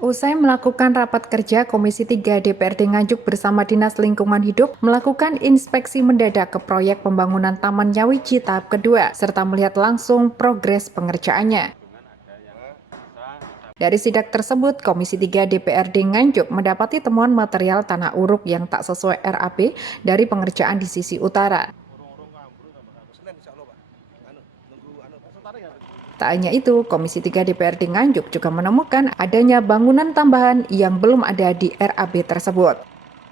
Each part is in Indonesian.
Usai melakukan rapat kerja, Komisi 3 DPRD Nganjuk bersama Dinas Lingkungan Hidup melakukan inspeksi mendadak ke proyek pembangunan Taman Nyawiji tahap kedua, serta melihat langsung progres pengerjaannya. Dari sidak tersebut, Komisi 3 DPRD Nganjuk mendapati temuan material tanah uruk yang tak sesuai RAP dari pengerjaan di sisi utara. Tak hanya itu, Komisi 3 DPRD Nganjuk juga menemukan adanya bangunan tambahan yang belum ada di RAB tersebut.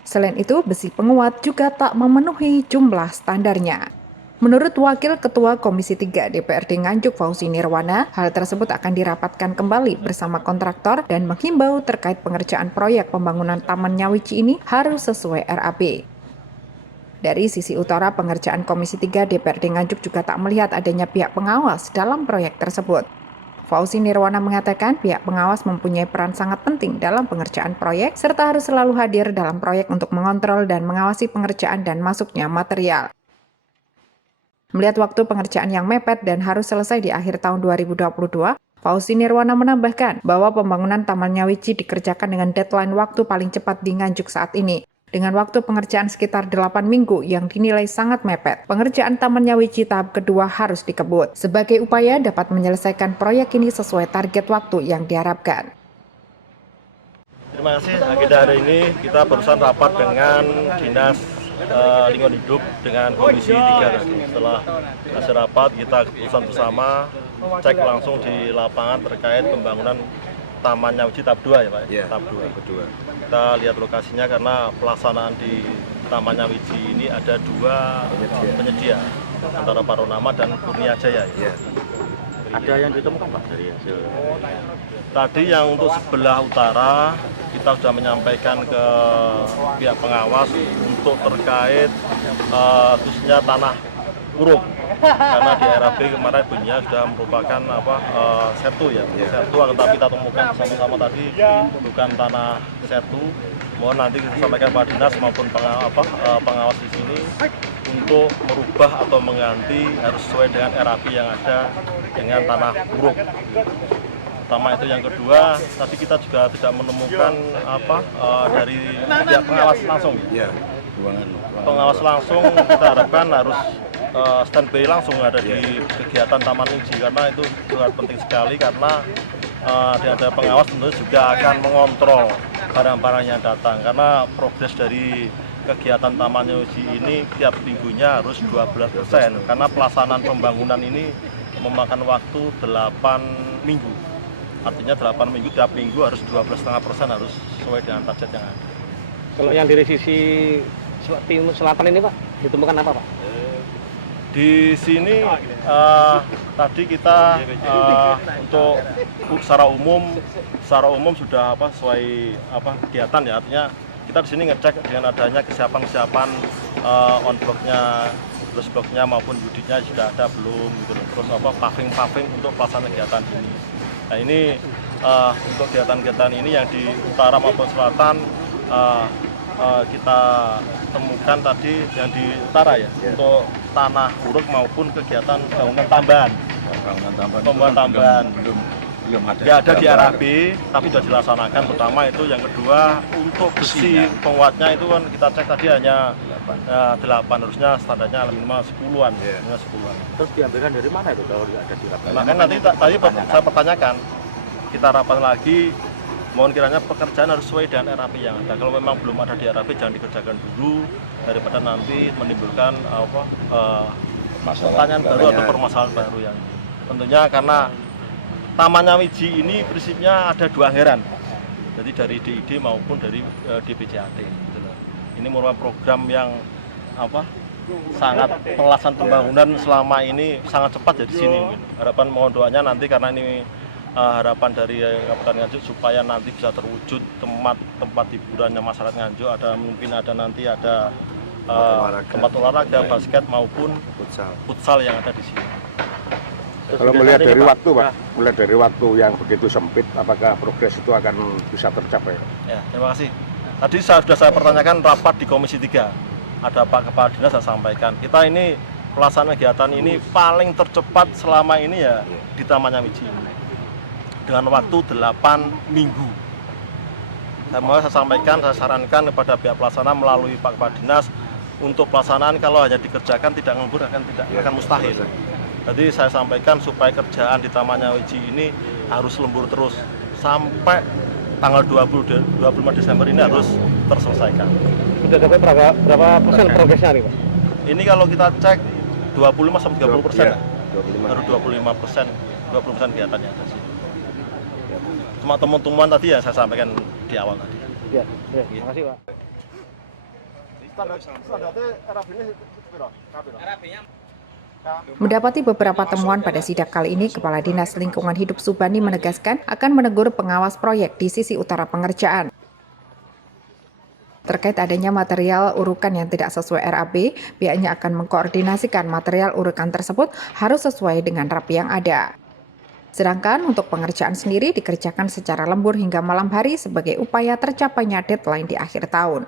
Selain itu, besi penguat juga tak memenuhi jumlah standarnya. Menurut Wakil Ketua Komisi 3 DPRD Nganjuk Fauzi Nirwana, hal tersebut akan dirapatkan kembali bersama kontraktor dan menghimbau terkait pengerjaan proyek pembangunan Taman Nyawiji ini harus sesuai RAB. Dari sisi utara, pengerjaan Komisi 3 DPRD Nganjuk juga tak melihat adanya pihak pengawas dalam proyek tersebut. Fauzi Nirwana mengatakan pihak pengawas mempunyai peran sangat penting dalam pengerjaan proyek, serta harus selalu hadir dalam proyek untuk mengontrol dan mengawasi pengerjaan dan masuknya material. Melihat waktu pengerjaan yang mepet dan harus selesai di akhir tahun 2022, Fauzi Nirwana menambahkan bahwa pembangunan Taman Nyawiji dikerjakan dengan deadline waktu paling cepat di Nganjuk saat ini. Dengan waktu pengerjaan sekitar 8 minggu yang dinilai sangat mepet, pengerjaan Taman Nyawiji tahap kedua harus dikebut, sebagai upaya dapat menyelesaikan proyek ini sesuai target waktu yang diharapkan. Terima kasih. Agenda hari ini kita barusan rapat dengan Dinas Lingkungan Hidup dengan Komisi 3. Setelah hasil rapat, kita keputusan bersama cek langsung di lapangan terkait pembangunan Taman Nyawiji tahap 2 ya Pak? Ya, tahap 2. Kedua. Kita lihat lokasinya karena pelaksanaan di Taman Nyawiji ini ada dua penyedia antara Paronama dan Kurnia Jaya. Ya. Ada yang ditemukan Pak dari hasil? Tadi yang untuk sebelah utara kita sudah menyampaikan ke pihak pengawas untuk terkait khususnya tanah uruk, karena di RAB kemarin bunyinya sudah merupakan setu ya, setu, tetapi kita temukan sama-sama tadi bukan tanah setu. Mohon nanti disampaikan Pak Dinas maupun pengawas di sini untuk merubah atau mengganti harus sesuai dengan RAB yang ada dengan tanah uruk. Pertama itu, yang kedua tadi kita juga tidak menemukan dari pihak pengawas langsung. Ya. Pengawas langsung kita harapkan harus standby langsung ada di kegiatan Taman Nyawiji, karena itu sangat penting sekali, karena dengan ada pengawas tentu juga akan mengontrol barang-barang yang datang, karena progres dari kegiatan Taman Nyawiji ini tiap minggunya harus 12%, karena pelaksanaan pembangunan ini memakan waktu 8 minggu. Artinya 8 minggu, tiap minggu harus 12,5% harus sesuai dengan target yang ada. Kalau yang dari sisi timur selatan ini Pak, ditemukan apa Pak? Di sini tadi kita untuk secara umum sudah sesuai kegiatan ya, artinya kita di sini ngecek dengan adanya kesiapan on blocknya, terus bloknya maupun unitnya sudah ada belum gitu loh. Terus paving untuk pelaksanaan kegiatan ini. Nah ini untuk kegiatan-kegiatan ini yang di utara maupun selatan kita temukan tadi yang di utara ya, untuk tanah uruk maupun kegiatan bangunan tambahan. Pembangunan tambahan belum ada di RAB, tapi sudah dilaksanakan. Pertama itu, yang kedua untuk besi penguatnya itu kan kita cek tadi hanya 8, harusnya standarnya minimal 10-an. Terus diambilkan dari mana itu kalau tidak ada di lapangan? Makanya nanti tadi saya pertanyakan, kita rapat lagi, mohon kiranya pekerjaan harus sesuai dengan RAP yang ada. Kalau memang belum ada di RAP, jangan dikerjakan dulu daripada nanti menimbulkan pertanyaan baru atau permasalahan baru yang tentunya, karena Taman Nyawiji ini prinsipnya ada 2 anggaran, jadi dari DID maupun dari DPJAT. Gitu loh. Ini merupakan program yang sangat pelaksanaan pembangunan selama ini sangat cepat ya di sini. Harapan mohon doanya nanti, karena ini harapan dari Kabupaten Nganjuk supaya nanti bisa terwujud tempat hiburannya masyarakat Nganjuk. Mungkin nanti ada tempat olahraga, basket maupun futsal yang ada di sini. Kalau melihat dari waktu Pak, melihat dari waktu yang begitu sempit, apakah progres itu akan bisa tercapai? Ya, terima kasih. Tadi sudah saya pertanyakan rapat di Komisi 3. Ada Pak Kepala Dinas, saya sampaikan. Kita ini pelaksanaan kegiatan ini paling tercepat selama ini ya di Taman Nyawiji ini. Dengan waktu 8 minggu. Mau saya sampaikan, saya sarankan kepada pihak pelaksana melalui Pak Kepala Dinas untuk pelaksanaan kalau hanya dikerjakan tidak ngembur akan mustahil. Jadi saya sampaikan supaya kerjaan di Taman Nyawiji ini harus lembur terus sampai tanggal 25 Desember ini harus terselesaikan. Sudah dapat berapa persen progresnya nih Pak? Ini kalau kita cek 25 sampai 30%, Iya, baru 25%, 20% kegiatannya ada sih. Cuma temuan-temuan tadi yang saya sampaikan di awal tadi. Ya, terima kasih Pak. Mendapati beberapa temuan pada sidak kali ini, Kepala Dinas Lingkungan Hidup Subandi menegaskan akan menegur pengawas proyek di sisi utara pengerjaan. Terkait adanya material urukan yang tidak sesuai RAB, pihaknya akan mengkoordinasikan material urukan tersebut harus sesuai dengan RAB yang ada. Sedangkan untuk pengerjaan sendiri dikerjakan secara lembur hingga malam hari sebagai upaya tercapainya deadline di akhir tahun.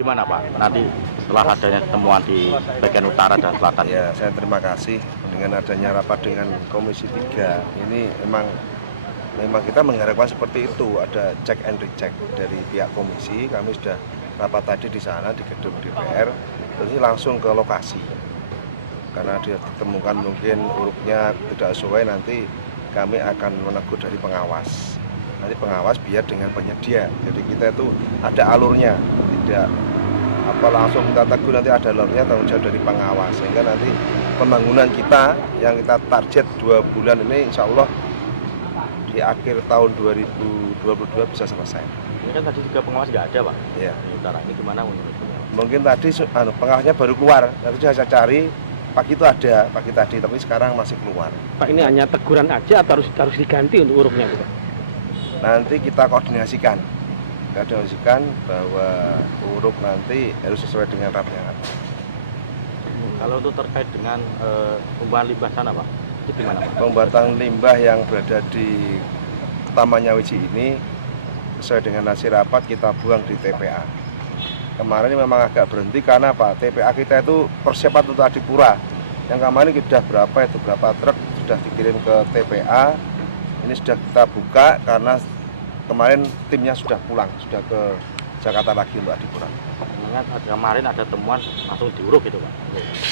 Gimana Pak, nanti setelah adanya temuan di bagian utara dan selatan? Ya, saya terima kasih dengan adanya rapat dengan Komisi 3. Ini memang kita mengharapkan seperti itu, ada check and recheck dari pihak komisi. Kami sudah rapat tadi di sana di gedung DPR, terus langsung ke lokasi. Karena dia ditemukan mungkin urupnya tidak sesuai, nanti kami akan menegur dari pengawas. Nanti pengawas biar dengan penyedia. Jadi kita itu ada alurnya, tidak langsung kita tegur, nanti ada alurnya tanggung jawab dari pengawas. Sehingga nanti pembangunan kita yang kita target 2 bulan ini insya Allah di akhir tahun 2022 bisa selesai. Ini kan tadi juga pengawas nggak ada Pak, Ya. di utara ini gimana menurutnya? Mungkin tadi pengawasnya baru keluar, nanti saya cari. Pagi itu ada, pagi tadi, tapi sekarang masih keluar. Pak, ini hanya teguran aja atau harus diganti untuk urupnya Pak? Nanti kita koordinasikan bahwa uruk nanti harus sesuai dengan RAB yang ada. Kalau untuk terkait dengan pembuangan limbah sana Pak, itu gimana Pak? Pembuatan limbah yang berada di Taman Nyawiji ini sesuai dengan hasil rapat kita buang di TPA. Kemarin memang agak berhenti karena apa? TPA kita itu persiapan untuk Adipura. Yang kemarin sudah berapa truk sudah dikirim ke TPA. Ini sudah kita buka karena kemarin timnya sudah pulang, sudah ke Jakarta lagi untuk Adipura. Mengingat kemarin ada temuan langsung diuruk gitu Pak,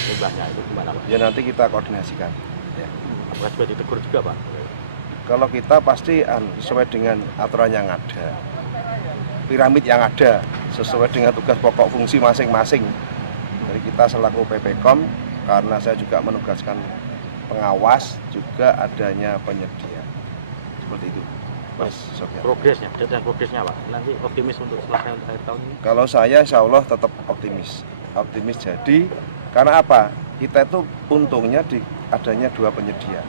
limbahnya itu gimana Pak? Ya nanti kita koordinasikan. Ya. Apakah juga ditegur juga Pak? Kalau kita pasti sesuai dengan aturan yang ada, piramid yang ada, sesuai dengan tugas pokok fungsi masing-masing. Jadi kita selaku PPKOM, karena saya juga menugaskan pengawas, juga adanya penyedia. Seperti itu, Mas Sofyan. Progresnya, dan progresnya Pak, nanti optimis untuk selesai untuk akhir tahun ini? Kalau saya insya Allah tetap optimis jadi, karena apa? Kita itu untungnya di adanya 2 penyedia.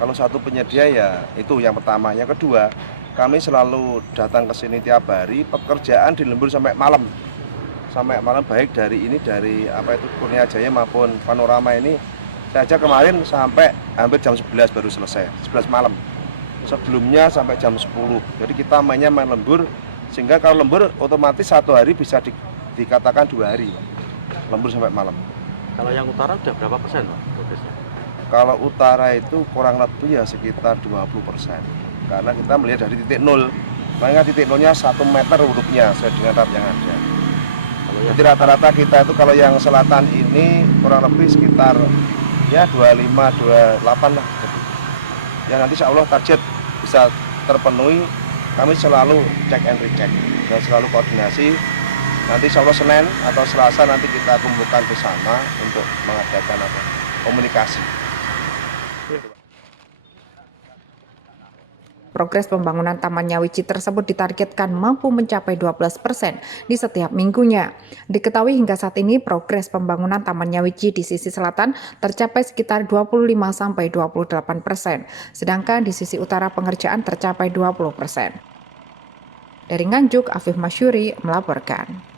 Kalau satu penyedia ya itu yang pertama, yang kedua, kami selalu datang ke sini tiap hari, pekerjaan dilembur sampai malam. Sampai malam, baik dari Kurnia Jaya maupun Panorama ini. Saya aja kemarin sampai hampir jam 11 baru selesai, 11 malam. Sebelumnya sampai jam 10. Jadi kita main lembur, sehingga kalau lembur otomatis 1 hari bisa dikatakan 2 hari. Lembur sampai malam. Kalau yang utara udah berapa persen Pak progresnya? Kalau utara itu kurang lebih ya sekitar 20%. Karena kita melihat dari titik nol, makanya titik nolnya 1 meter urupnya sesuai dengan RAB yang ada. Jadi rata-rata kita itu kalau yang selatan ini kurang lebih sekitar ya 25-28 lah. Ya nanti insya Allah target bisa terpenuhi. Kami selalu check and recheck dan selalu koordinasi. Nanti insya Allah Senin atau Selasa nanti kita kumpulkan bersama untuk mengadakan komunikasi. Progres pembangunan Taman Nyawiji tersebut ditargetkan mampu mencapai 12% di setiap minggunya. Diketahui hingga saat ini progres pembangunan Taman Nyawiji di sisi selatan tercapai sekitar 25-28%, sedangkan di sisi utara pengerjaan tercapai 20%. Dari Nganjuk, Afif Masyuri melaporkan.